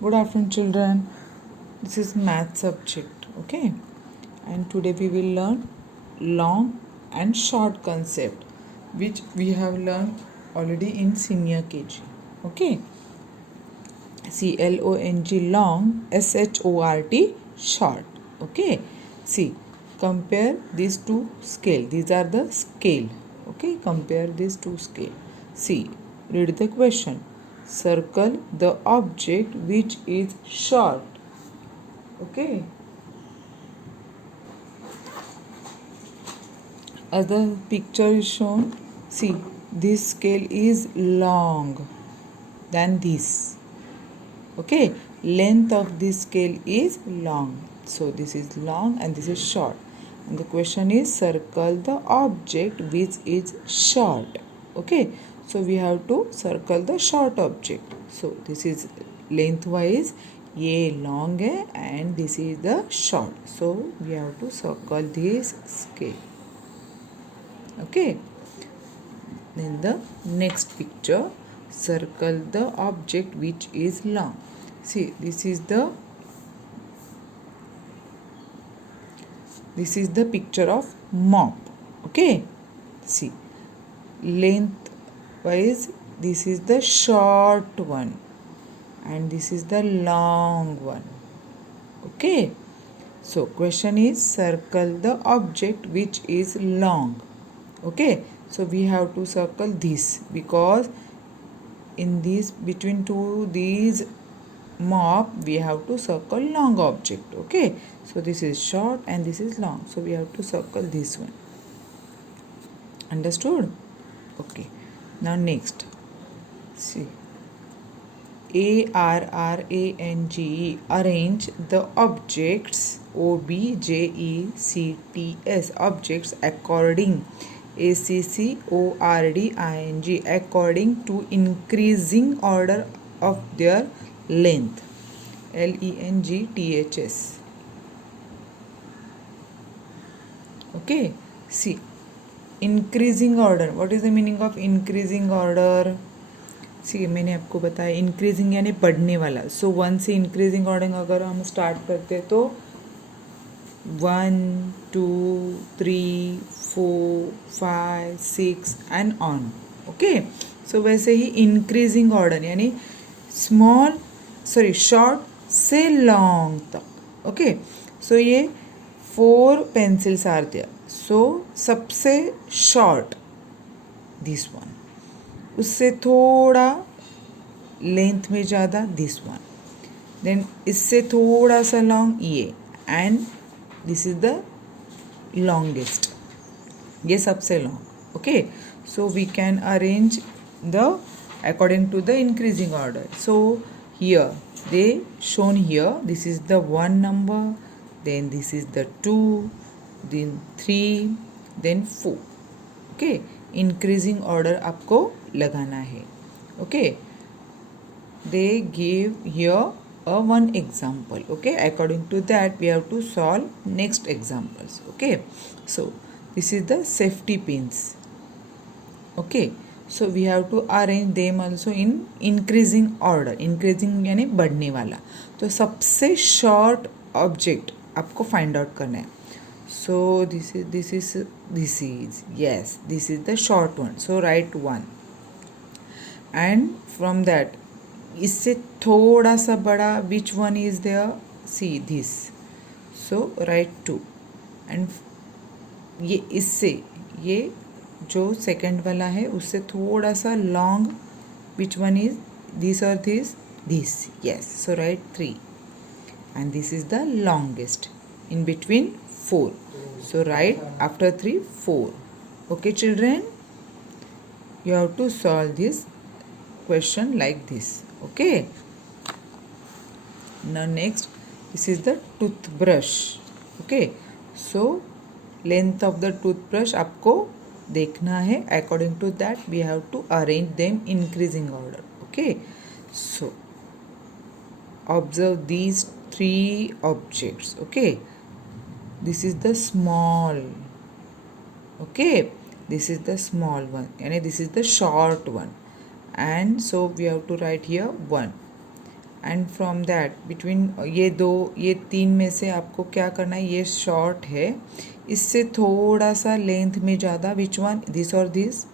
Good afternoon, children. This is math subject, okay? And today we will learn long and short concept, which we have learned already in senior KG, okay? Long, short, short, okay? See, compare these two scale. These are the scale, okay? Compare these two scale. See, read the question. Circle the object which is short, okay? As the picture is shown, see, this scale is long than this, okay? Length of this scale is long, so this is long and this is short, and the question is circle the object which is short, okay? So we have to circle the short object. So this is lengthwise, ये long है and this is the short, so we have to circle this scale, okay? Then the next picture, circle the object which is long. See, this is the picture of mop, okay? See, length wise this is the short one and this is the long one, okay? So question is circle the object which is long, okay? So we have to circle this because in this between two these mop we have to circle long object, okay? So this is short and this is long, so we have to circle this one. Understood? Okay. Now next, see, arrange the objects objects objects according according to increasing order of their length lengths, okay? See, increasing order, what is the meaning of increasing order? सी मैंने आपको बताया increasing यानी बढ़ने वाला. सो 1 से increasing order अगर हम start करते तो 1 2 3 4 5 6 एंड ऑन, ओके? सो वैसे ही इंक्रीजिंग ऑर्डर यानी शॉर्ट से लॉन्ग तक, ओके? सो ये 4 पेंसिल्स आर देयर. सो सबसे शॉर्ट दिस वन, उससे थोड़ा लेंथ में ज़्यादा दिस वन, देन इससे थोड़ा सा लॉन्ग ये, and this is the longest, ये सबसे long, okay? So we can arrange the according to the increasing order. So here they shown here, this is the 1 number, then this is the 2, then 3, then 4, okay? Increasing order आपको लगाना है, okay? They give here one example, okay? According to that we have to solve next examples, okay? So this is the safety pins, okay? So we have to arrange them also in increasing order. increasing यानी बढ़ने वाला. तो सबसे short object आपको find out करना है. So this is yes, this is the short one, so write 1, and from that इससे थोड़ा सा बड़ा which one is there, see this, so write 2, and ये इससे ये जो सेकंड वाला है उससे थोड़ा सा long which one is this or this, yes, so write 3, and this is the longest, in between 4, so write after 3 4, okay children? You have to solve this question like this, okay? Now next, this is the toothbrush, okay? So length of the toothbrush आपको देखना है. According to that we have to arrange them increasing order, okay? So observe these 3 objects, okay? This is the small, okay? This is the small one, and this is the short one, and so we have to write here 1, and from that between ये तीन में से आपको क्या करना है, ये short है, इससे थोड़ा सा लेंथ में ज़्यादा, विच वन, दिस और this,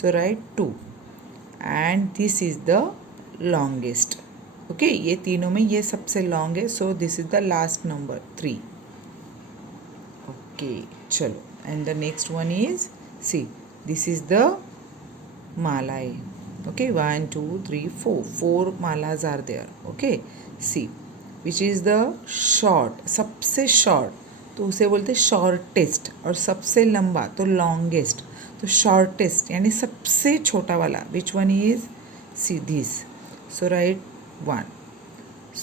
so right 2 and this is the longest. Okay, ये तीनों में ये सबसे लॉन्ग है, so this is the last number 3. Okay चलो, and the next one is see, this is the malai. Okay, 1 2 3 4 malas are there. Okay, see which is the short, सबसे short तो उसे बोलते शॉर्टेस्ट, और सबसे लंबा तो लॉन्गेस्ट. तो शॉर्टेस्ट यानी सबसे छोटा वाला, which one is, see this, so right 1.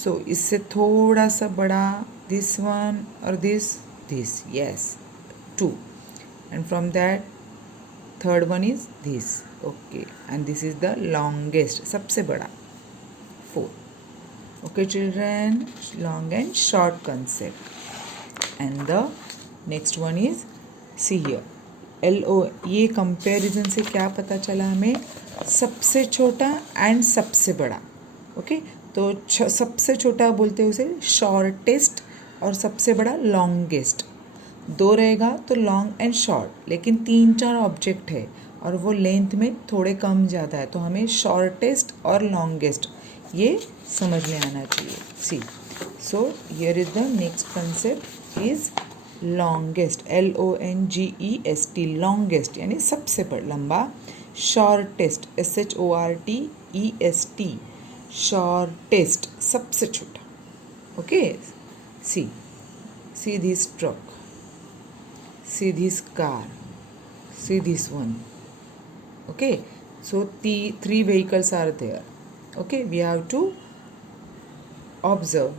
सो इससे थोड़ा सा बड़ा, दिस वन और this, yes 2, and from that third one is this. Okay, and this is the longest, सबसे बड़ा 4. Okay children, long and short concept. And the next one is see here, LO. ये comparison से क्या पता चला हमें, सबसे छोटा एंड सबसे बड़ा. ओके, तो सबसे छोटा बोलते हैं उसे शॉर्टेस्ट, और सबसे बड़ा लॉन्गेस्ट. 2 रहेगा तो लॉन्ग एंड शॉर्ट, लेकिन 3-4 ऑब्जेक्ट है और वो लेंथ में थोड़े कम ज़्यादा है, तो हमें शॉर्टेस्ट और लॉन्गेस्ट ये समझ में आना चाहिए. See, so here is the next concept is longest, LONGEST, longest यानी सबसे लंबा. शॉर्टेस्ट, SHORTEST, शॉर्टेस्ट सबसे छोटा. Okay, see this truck, see this car, see this one. Okay, so three vehicles are there. Okay, we have to observe,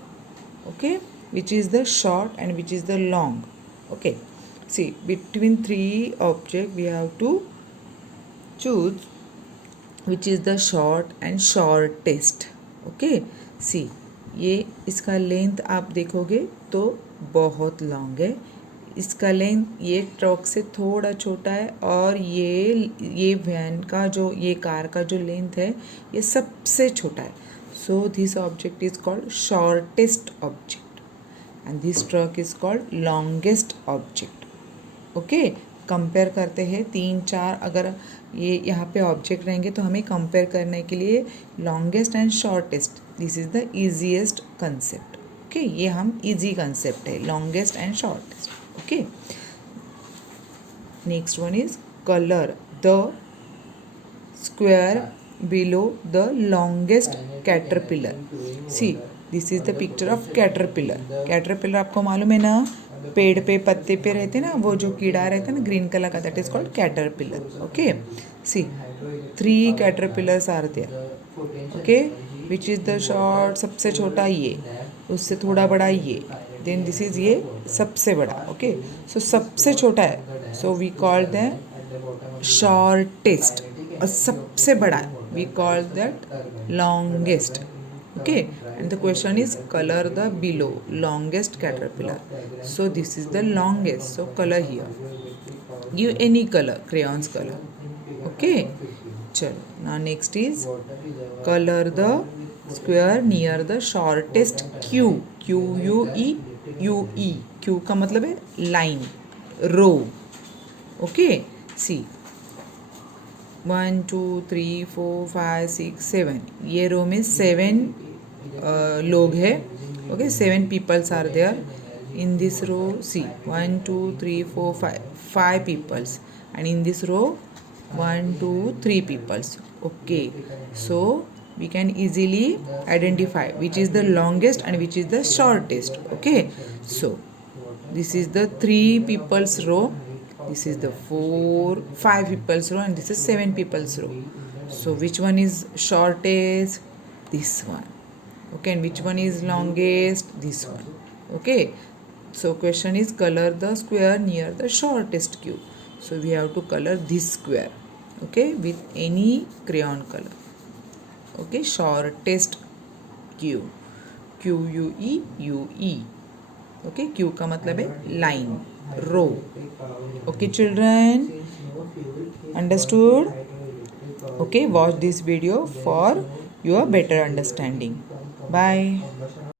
okay, which is the short and which is the long. Okay, see between 3 objects we have to choose which is the short and shortest. Okay, see ये इसका length आप देखोगे तो बहुत long है, इसका length ये truck से थोड़ा छोटा है, और ये वैन का जो, ये कार का जो लेंथ है ये सबसे छोटा है. So this object is called shortest object and this truck is called longest object. Okay, compare करते हैं 3-4, अगर ये यहाँ पे ऑब्जेक्ट रहेंगे तो हमें कंपेयर करने के लिए longest and shortest, this is the easiest concept. Okay, ये हम इजी कंसेप्ट है, longest and shortest. Okay, next one is colour the square below the longest caterpillar. See, this is the picture of caterpillar. Caterpillar आपको मालूम है ना, पेड़ पे पत्ते पे रहते ना, वो जो कीड़ा रहता है ना ग्रीन कलर का, that is called caterpillar. Okay, see 3 caterpillars are there. Okay, which is the short, सबसे छोटा ये, उससे थोड़ा बड़ा ये, देन दिस इज ये सबसे बड़ा. ओके, सो सबसे छोटा है, so we call that shortest, और सबसे बड़ा we call that longest. Okay, and the question is color the below longest caterpillar. So this is the longest, so color here, give any color, crayons color. Okay, chalo, now next is color the square near the shortest Q, QUE. Q का मतलब है line, row. Okay, see 1 2 3 4 5 6 7, ये रो में 7 लोग है. Okay, 7 peoples are there in this row. See 1 2 3 4 5 peoples, and in this row 1 2 3 peoples. Okay, so we can easily identify which is the longest and which is the shortest. Okay, so this is the 3 people's row, this is the 5 people's row, and this is 7 people's row. So which one is shortest? This one. Okay, and which one is longest? This one. Okay, so question is color the square near the shortest Q. So we have to color this square, okay, with any crayon color. Okay, shortest Q, QUE. Okay, Q का मतलब है line, row. Okay children, understood? Okay, watch this video for your better understanding. Bye.